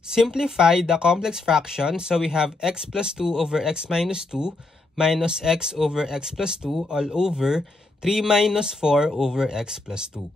simplify the complex fraction. So we have x plus 2 over x minus 2 minus x over x plus 2 all over 3 minus 4 over x plus 2.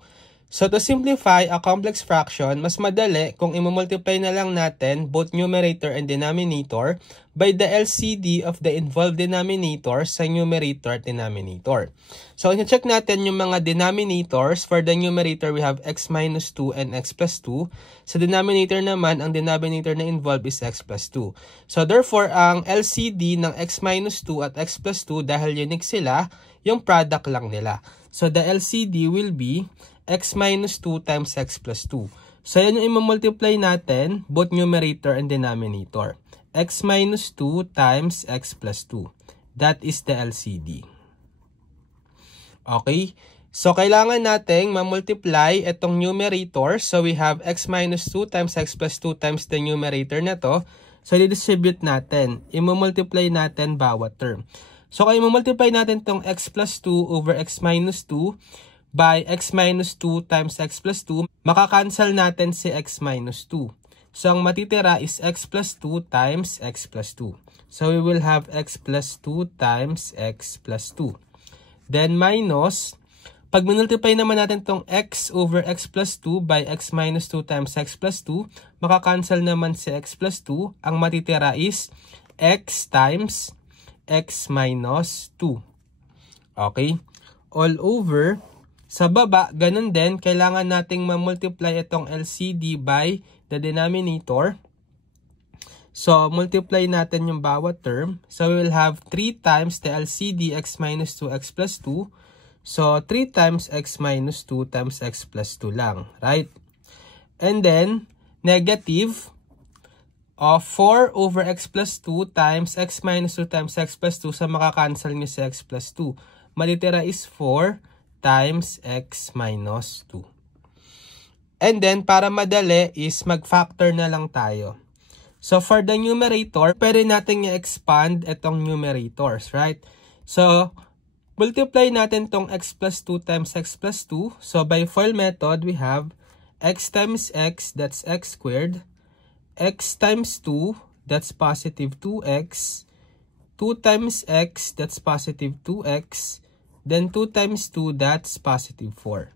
So to simplify a complex fraction, mas madali kung i-multiply na lang natin both numerator and denominator by the LCD of the involved denominator sa numerator at denominator. So i-check natin yung mga denominators. For the numerator, we have x minus 2 and x plus 2. Sa denominator naman, ang denominator na involved is x plus 2. So therefore, ang LCD ng x minus 2 at x plus 2, dahil unique sila, yung product lang nila. So the LCD will be x minus 2 times x plus 2. So, yan yung i-multiply natin, both numerator and denominator. X minus 2 times x plus 2. That is the LCD. Okay? So, kailangan nating ma-multiply itong numerator. So, we have x minus 2 times x plus 2 times the numerator na to. So, i-distribute natin. I-multiply natin bawat term. So, kung i-multiply natin itong x plus 2 over x minus 2, by x minus 2 times x plus 2, makakancel natin si x minus 2. So, ang matitira is x plus 2 times x plus 2. So, we will have x plus 2 times x plus 2. Then, minus, pag minultiply naman natin itong x over x plus 2 by x minus 2 times x plus 2, makakancel naman si x plus 2. Ang matitira is x times x minus 2. Okay? All over. Sa baba, ganun din, kailangan nating ma-multiply itong LCD by the denominator. So, multiply natin yung bawat term. So, we will have 3 times the LCD x minus 2x plus 2. So, 3 times x minus 2 times x plus 2 lang, right? And then, negative of 4 over x plus 2 times x minus 2 times x plus 2. So, makakancel nyo si x plus 2. Matitira is 4 times x minus 2. And then, para madali is mag-factor na lang tayo. So, for the numerator, pwede natin i-expand itong numerators, right? So, multiply natin itong x plus 2 times x plus 2. So, by FOIL method, we have x times x, that's x squared. X times 2, that's positive 2x. 2 times x, that's positive 2x. Then 2 times 2, that's positive 4.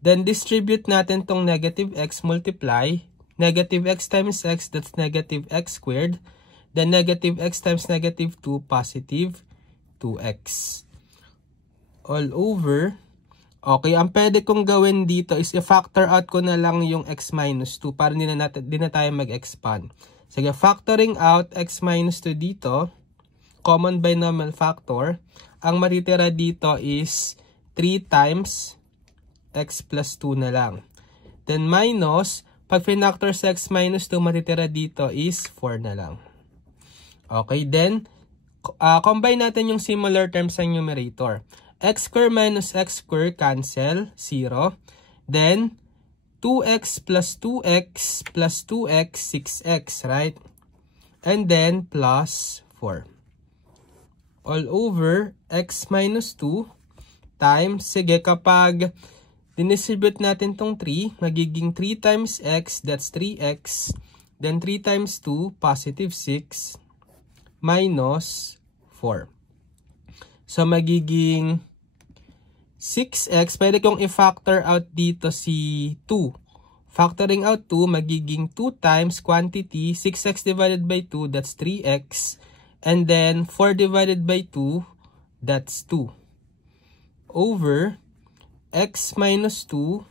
Then distribute natin tong negative x, multiply. Negative x times x, that's negative x squared. Then negative x times negative 2, positive 2x. All over. Okay, ang pwede kong gawin dito is i-factor out ko na lang yung x minus 2 para di na tayo mag-expand. Sige, factoring out x minus 2 dito, common binomial factor. Ang matitira dito is 3 times x plus 2 na lang. Then minus, pag pinactor sa x minus 2, matitira dito is 4 na lang. Okay, then, combine natin yung similar terms sa numerator. X square minus x square cancel, 0. Then, 2x plus 2x plus 2x, 6x, right? And then, plus 4. All over x minus 2 times, sige, kapag dinistribute natin tong 3, magiging 3 times x, that's 3x. Then 3 times 2, positive 6, minus 4. So, magiging 6x. Pwede kong i-factor out dito si 2. Factoring out 2, magiging 2 times quantity, 6x divided by 2, that's 3x. And then, 4 divided by 2, that's 2. Over x minus 2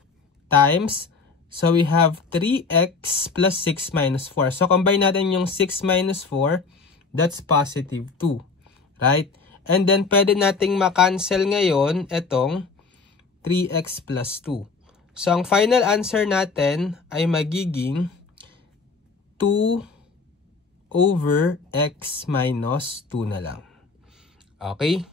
times, so we have 3x plus 6 minus 4. So, combine natin yung 6 minus 4, that's positive 2. Right? And then, pwede nating makancel ngayon itong 3x plus 2. So, ang final answer natin ay magiging 2 over x minus 2 na lang. Okay?